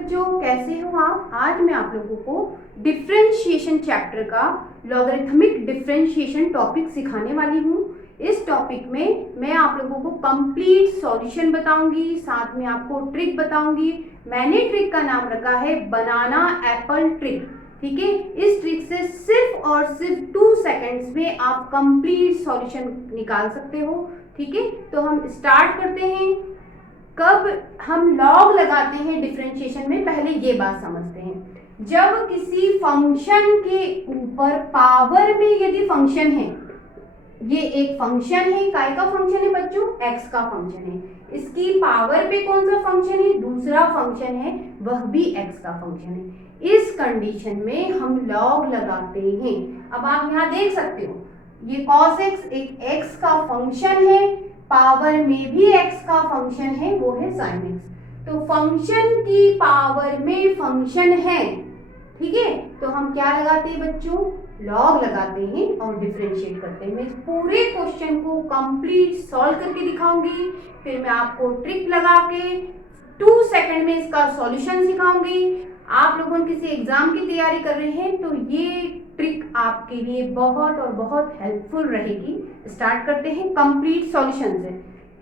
बच्चों, कैसे हो आप। आज मैं आप लोगों को डिफरेंशिएशन चैप्टर का लॉगरिथमिक डिफरेंशिएशन टॉपिक सिखाने वाली हूँ। इस टॉपिक में मैं आप लोगों को कंप्लीट सॉल्यूशन बताऊंगी, साथ में आपको ट्रिक बताऊंगी। मैंने ट्रिक का नाम रखा है बनाना एप्पल ट्रिक। ठीक है, इस ट्रिक से सिर्फ और सिर्फ 2 सेकेंड्स में आप कंप्लीट सॉल्यूशन निकाल सकते हो। ठीक है, तो हम स्टार्ट करते हैं। कब हम लॉग लगाते हैं डिफरेंशिएशन में, पहले ये बात समझते हैं। जब किसी फंक्शन के ऊपर पावर में यदि फंक्शन है, ये एक फंक्शन है, काय का फंक्शन है बच्चों, एक्स का फंक्शन है, इसकी पावर पे कौन सा फंक्शन है, दूसरा फंक्शन है, वह भी एक्स का फंक्शन है। इस कंडीशन में हम लॉग लगाते हैं। अब आप यहाँ देख सकते हो, ये cos x एक x का फंक्शन है, पावर में भी x का फंक्शन है, वो है sin x। तो फंक्शन की पावर में फंक्शन है, ठीक है, तो हम क्या लगाते हैं बच्चों, लॉग लगाते हैं और डिफरेंशिएट करते हैं। मैं इस पूरे क्वेश्चन को कंप्लीट सॉल्व करके दिखाऊंगी, फिर मैं आपको ट्रिक लगा के 2 सेकंड में इसका सॉल्यूशन सिखाऊंगी। आप लोगों किसी एग्जाम की तैयारी कर रहे हैं तो ये ट्रिक आपके लिए बहुत और बहुत हेल्पफुल रहेगी। स्टार्ट करते हैं कंप्लीट सॉल्यूशन से।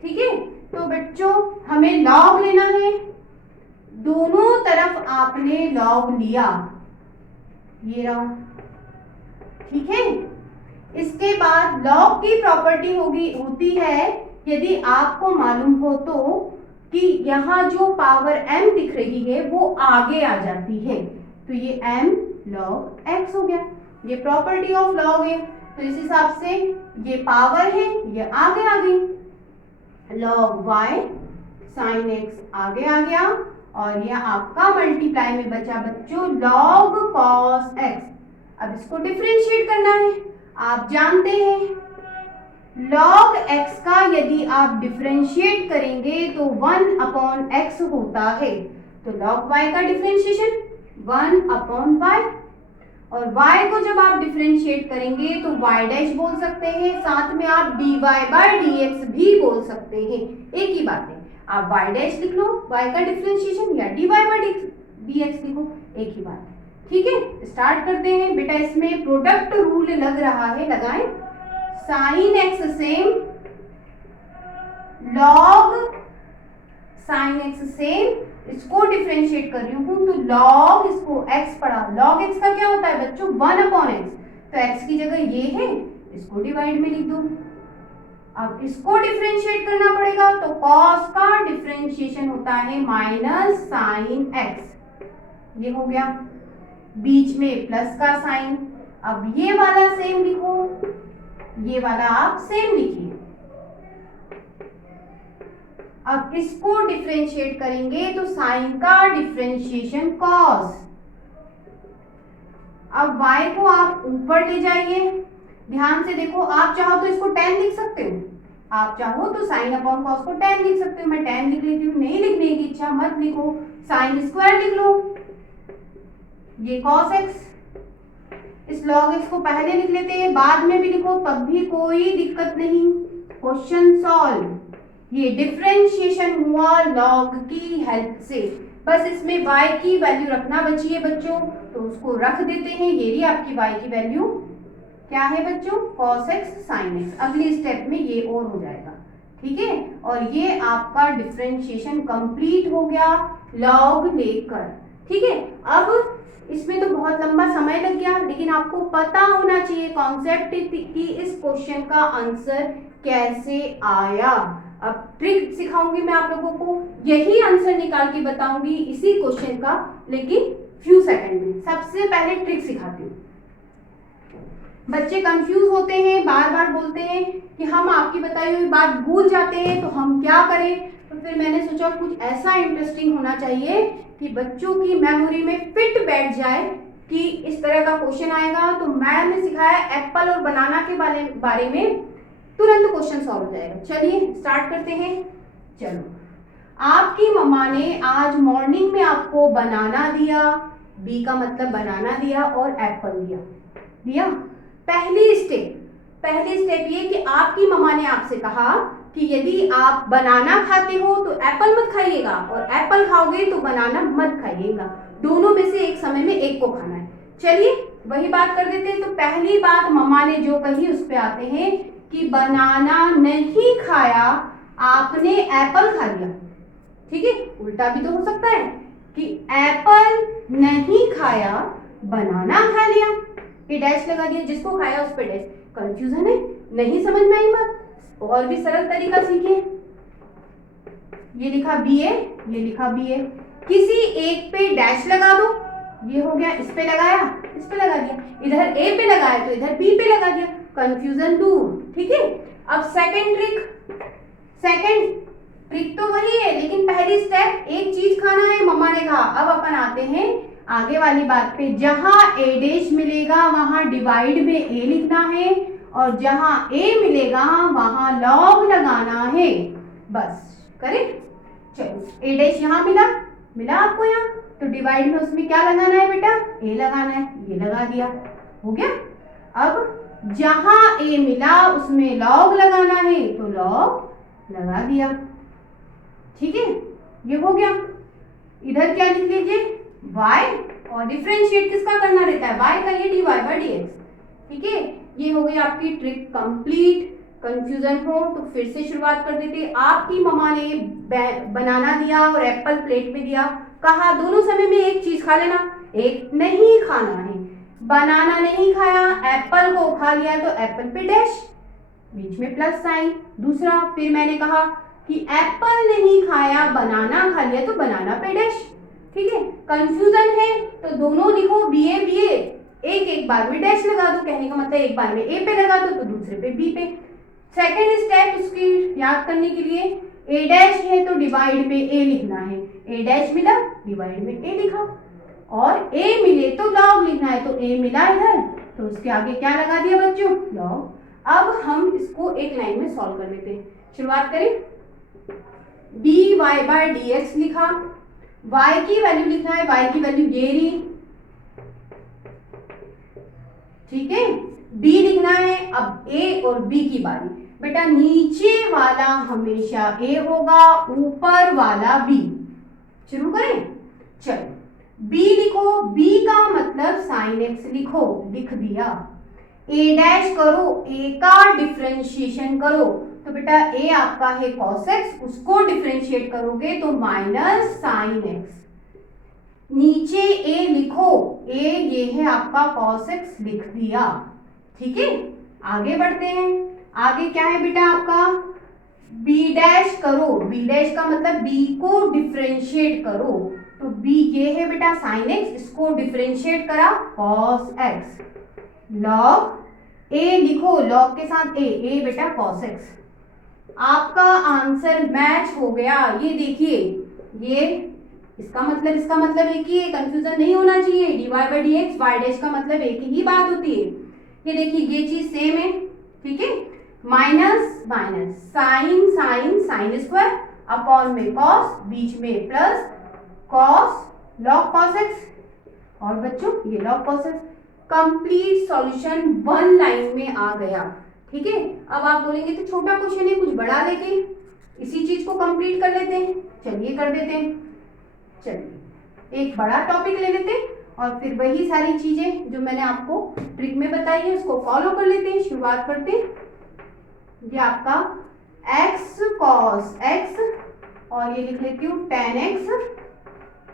ठीक है, तो बच्चों हमें लॉग लेना है। दोनों तरफ आपने लॉग लिया, ये रहा। ठीक है, इसके बाद लॉग की प्रॉपर्टी होती है, यदि आपको मालूम हो तो, कि यहाँ जो पावर m दिख रही है वो आगे आ जाती है, तो ये m log x हो गया। ये प्रॉपर्टी ऑफ लॉग है, तो इस हिसाब से ये पावर है, ये आगे आ गई। log y sin x आगे आ गया, और ये आपका मल्टीप्लाई में बचा बच्चों log cos x। अब इसको डिफरेंशिएट करना है। आप जानते हैं log x का यदि आप डिफरेंशिएट करेंगे तो 1/x होता है, तो log y का डिफरेंशिएशन 1/y, और y को जब आप डिफरेंशिएट करेंगे तो y डैश बोल सकते हैं, साथ में आप dy/dx भी बोल सकते हैं, एक ही बात है। आप y डैश लिख लो, y का डिफरेंशिएशन, या dy/dx लिखो, एक ही बात है। ठीक है, स्टार्ट करते हैं बेटा। इसमें प्रोडक्ट रूल लग रहा है, लगाएं। Sine x same, log sine x same, इसको डिफरेंशिएट कर रही हूं तो लॉग, इसको x पढ़ा, लॉग x का क्या होता है बच्चों, 1/x, तो x की जगह ये है, इसको डिवाइड में लिख दो। अब इसको डिफरेंशिएट करना पड़ेगा, तो cos का डिफरेंशिएशन होता है माइनस साइन x, ये हो गया, बीच में प्लस का साइन। अब ये वाला सेम लिखो, ये वाला आप सेम लिखिए। अब इसको डिफरेंशिएट करेंगे तो साइन का डिफरेंशिएशन cos। अब y को आप ऊपर ले जाइए, ध्यान से देखो, आप चाहो तो इसको tan लिख सकते हो, आप चाहो तो साइन अपॉन cos को tan लिख सकते हो। मैं tan लिख लेती हूँ, नहीं लिखने की इच्छा मत लिखो, साइन स्क्वायर लिख लो, ये cos x। इस log x को पहले लिख लेते हैं, बाद में भी लिखो तब भी कोई दिक्कत नहीं। Question solve. ये डिफरेंशिएशन हुआ log की हेल्प से। बस इसमें y की वैल्यू रखना बची है बच्चों, तो उसको रख देते हैं। ये रही आपकी y की वैल्यू, क्या है बच्चों, cos x sin x। अगली स्टेप में ये और हो जाएगा। ठीक है, और ये आपका डिफरेंशिएशन कंप्लीट हो गया log लेकर। ठीक है, अब इसमें तो बहुत लंबा समय लग गया, लेकिन आपको पता होना चाहिए कॉन्सेप्ट कि इस क्वेश्चन का आंसर कैसे आया। अब ट्रिक सिखाऊंगी मैं आप लोगों को, यही आंसर निकाल के बताऊंगी इसी क्वेश्चन का, लेकिन फ्यू सेकंड में। सबसे पहले ट्रिक सिखाती हूँ। बच्चे कंफ्यूज होते हैं, बार बार बोलते हैं कि हम आपकी बताई हुई बात भूल जाते हैं, तो हम क्या करें। तो फिर मैंने सोचा कुछ ऐसा इंटरेस्टिंग होना चाहिए कि बच्चों की मेमोरी में फिट बैठ जाए कि इस तरह का क्वेश्चन आएगा तो मैम ने सिखाया एप्पल और बनाना के बारे में तुरंत क्वेश्चन सॉल्व हो जाएगा। चलिए स्टार्ट करते हैं। चलो, आपकी मम्मा ने आज मॉर्निंग में आपको बनाना दिया, बी का मतलब बनाना दिया, और एप्पल दिया। पहली स्टेप ये कि आपकी मम्मा ने आपसे कहा कि यदि आप बनाना खाते हो तो एप्पल मत खाइएगा, और एप्पल खाओगे तो बनाना मत खाइएगा, दोनों में से एक समय में एक को खाना है। चलिए वही बात कर देते हैं। तो पहली बात मम्मा ने जो कही उस पे आते हैं कि बनाना नहीं खाया, आपने एप्पल खा लिया। ठीक है, उल्टा भी तो हो सकता है कि एप्पल नहीं खाया, बनाना खा लिया, ये डैश लगा दिया, जिसको खाया उस पे डैश। कंफ्यूजन है, नहीं समझ में आई बात? और भी सरल तरीका सीखिए। ये लिखा BA, ये लिखा BA, किसी एक पे डैश लगा दो, ये हो गया, इस पे लगाया, इस पे लगा दिया, इधर A पे लगाया तो इधर B पे लगा दिया, कंफ्यूजन दूर। ठीक है, अब सेकंड ट्रिक तो वही है, लेकिन पहली स्टेप एक चीज खाना है, मम्मा ने कहा। अब अपन आते हैं आगे वाली बात पे, जहां A डैश मिलेगा वहां डिवाइड में A लिखना है, और जहां A मिलेगा वहां लॉग लगाना है, बस। करेक्ट? चलो, A डैश यहाँ मिला आपको यहाँ, तो डिवाइड में उसमें क्या लगाना है बेटा? A लगाना है, ये लगा दिया, हो गया। अब जहां A मिला उसमें लॉग लगाना है, तो लॉग लगा दिया। ठीक है, ये हो गया। इधर क्या लिख लीजिए? y, और डिफरेंशिएट किसका करना रहता है? y का, ये dy/dx। ठीक है, ये हो गई आपकी ट्रिक कंप्लीट। कंफ्यूजन हो तो फिर से शुरुआत कर देते। आपकी मम्मा ने बनाना दिया और एप्पल प्लेट में दिया, कहा दोनों समय में एक चीज खा लेना, एक नहीं खाना है। बनाना नहीं खाया, एप्पल को खा लिया, तो एप्पल पे डैश, बीच में प्लस साइन। दूसरा, फिर मैंने कहा कि एप्पल नहीं खाया, बनाना खा लिया, तो बनाना पे डैश। ठीक है, कंफ्यूजन है तो दोनों लिखो BA, एक बार में डैश लगा दो, कहने का मतलब एक बार में A पे लगा दो तो दूसरे पे B पे। सेकेंड स्टेप उसकी याद करने के लिए, A डैश है तो डिवाइड में A लिखना है, A डैश मिला, डिवाइड में A लिखा, और A मिले तो लॉग लिखना है, तो A मिला इधर, तो उसके आगे क्या लगा दिया बच्चों? लॉग। अब हम इसको एक लाइन में सॉल्व कर लेते हैं। शुरुआत करें। dy/dx लिखा, y की वैल्यू लिखना है, y की वैल्यू ये रही। ठीक है, b लिखना है। अब a और b की बारी, बेटा नीचे वाला हमेशा a होगा, ऊपर वाला b। शुरू करें? चलो, b लिखो, b का मतलब sin x लिखो, लिख दिया। a डैश करो, a का डिफरेंशिएशन करो, तो बेटा a आपका है cos x, उसको डिफरेंशिएट करोगे तो माइनस sin x। नीचे a लिखो, a ये है आपका cos x, लिख दिया। ठीक है, आगे बढ़ते हैं। आगे क्या है बेटा आपका? b डैश करो, b डैश का मतलब b को डिफरेंशिएट करो, तो b ये है बेटा sin x, इसको डिफरेंशिएट करा cos x। log a लिखो, log के साथ a बेटा cos x। आपका आंसर मैच हो गया। ये देखिए, ये इसका मतलब एक ही है, कंफ्यूजन नहीं होना चाहिए। dy/dx, y डैश का मतलब एक ही बात होती है। ये देखिए, ये चीज सेम है। ठीक है, minus minus sine square upon में कॉस, बीच में plus cos, log cos x, और बच्चों ये log cos x। Complete solution one line में आ गया। ठीक है, अब आप बोलेंगे तो छोटा क्वेश्चन है, कुछ बड़ा लेके इसी चीज को कंप्लीट कर लेते हैं। चलिए कर देते हैं। चलिए एक बड़ा टॉपिक ले लेते हैं और फिर वही सारी चीजें जो मैंने आपको ट्रिक में बताई है उसको फॉलो कर लेते हैं। शुरुआत करते हैं। ये आपका x cos x, और ये लिख लेती हूँ tan x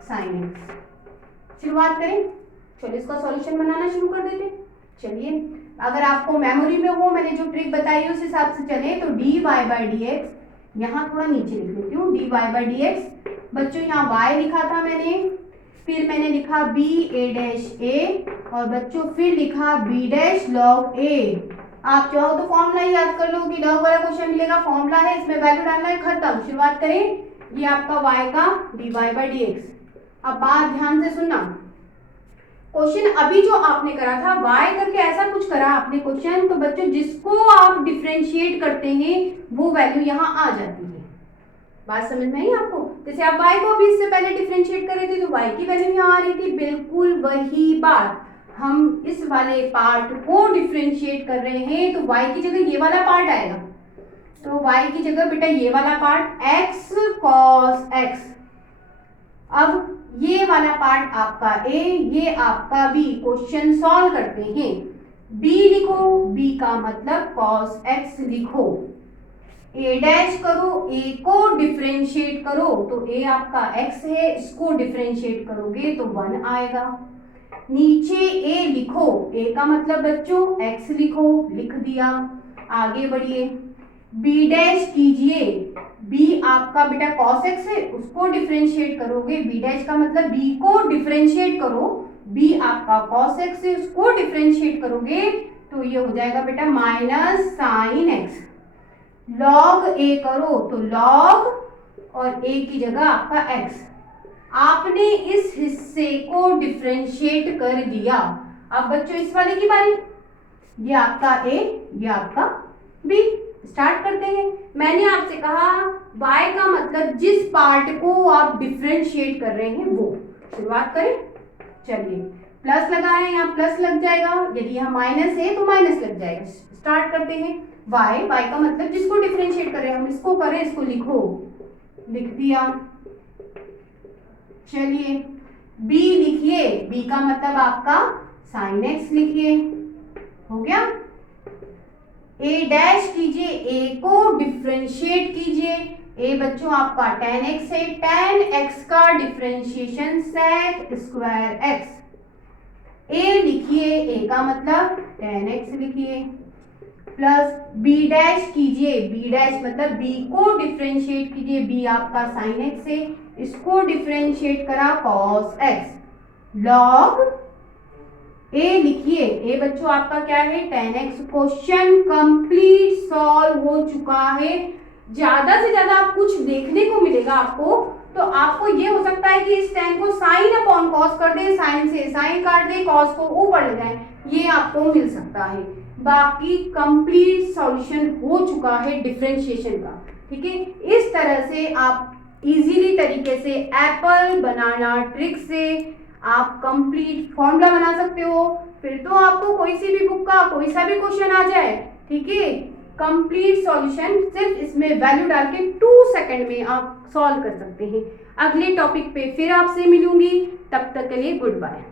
sin x। शुरुआत करें। चलिए इसका सॉल्यूशन बनाना शुरू कर देते हैं। चलिए, अगर आपको मेमोरी में हो, मैंने जो ट्रिक बताई है उस हिसाब से चले तो dy/dx, यहाँ थोड़ा नीचे लिख लेती हूँ dy/dx। बच्चों यहाँ y लिखा था मैंने, फिर मैंने लिखा b a डैश a, और बच्चों फिर लिखा b डैश log a। आप चाहो तो फॉर्मूला याद कर लो कि लॉग वाला क्वेश्चन मिलेगा, फॉर्मूला है, इसमें वैल्यू डालना है, खत्म। शुरुआत करें। ये आपका y का dy/dx। अब बात ध्यान से सुनना, क्वेश्चन अभी जो आपने करा था y करके ऐसा कुछ करा आपने क्वेश्चन, तो बच्चों जिसको आप डिफरेंशिएट करते हैं वो वैल्यू यहाँ आ जाती है। बात समझ में आई आपको? जैसे आप y को अभी इससे पहले डिफरेंशिएट कर रहे थे तो y की वैल्यू यहाँ आ रही थी, बिल्कुल वही बात। हम इस वाले पार्ट को डिफरेंशिएट कर रहे हैं तो y की जगह ये वाला पार्ट आएगा। तो y की जगह बेटा ये वाला पार्ट x cos x। अब ये वाला पार्ट आपका a, ये आपका b। क्वेश्चन सॉल्व करते हैं। b लिखो, b का मतलब cos x लिखो। a डैश करो, a को डिफरेंशिएट करो, तो a आपका x है, इसको डिफरेंशिएट करोगे तो 1 आएगा। नीचे a लिखो, a का मतलब बच्चों x लिखो, लिख दिया। आगे बढ़िए, b डैश कीजिए, b आपका बेटा cos x है, उसको डिफरेंशिएट करोगे, b डैश का मतलब b को डिफरेंशिएट करो, b आपका cos x है, उसको डिफरेंशिएट करोगे तो ये हो जाएगा बेटा minus sign x। log a करो तो log और a की जगह आपका x। आपने इस हिस्से को डिफरेंशिएट कर दिया। अब बच्चों इस वाले की बारी, ये आपका a, ये आपका b। स्टार्ट करते हैं। मैंने आपसे कहा y का मतलब जिस पार्ट को आप डिफरेंशिएट कर रहे हैं वो। शुरुआत करें, चलिए प्लस लगाएं, यहाँ प्लस लग जाएगा, यदि यहाँ माइनस है तो माइनस लग जाएगा। स्टार्ट करते हैं। y का मतलब जिसको डिफरेंशिएट कर रहे हैं, हम इसको करें, इसको लिखो, लिख दिया। चलिए b लिखिए, b का मतलब आपका साइन x लिखिए, हो गया। a डैश कीजिए, a को डिफरेंशिएट कीजिए, a बच्चों आपका tan x है, tan x का differentiation sec square x। a लिखिए, a का मतलब tan x लिखिए, प्लस b डैश कीजिए, b डैश मतलब b को डिफरेंशिएट कीजिए, b आपका sin x है, इसको डिफरेंशिएट करा cos x। log a लिखिए, a बच्चों आपका क्या है tan x। Question complete solve हो चुका है। ज्यादा से ज्यादा आप कुछ देखने को मिलेगा आपको, तो आपको ये हो सकता है कि इस tan को साइन अपॉन कॉस कर दे, साइन से साइन काट दे, कॉस को ऊपर ले जाए, ये आपको मिल सकता है। बाकी कंप्लीट सॉल्यूशन हो चुका है डिफरेंशिएशन का। ठीक है, इस तरह से आप इजीली तरीके से एप्पल बनाना ट्रिक से आप कंप्लीट फॉर्मूला बना सकते हो। फिर तो आपको कोई सी भी बुक का कोई सा भी क्वेश्चन आ जाए, ठीक है, कंप्लीट सॉल्यूशन सिर्फ इसमें वैल्यू डाल के 2 सेकंड में आप सॉल्व कर सकते हैं। अगले टॉपिक पे फिर आपसे मिलूंगी, तब तक के लिए गुड बाय।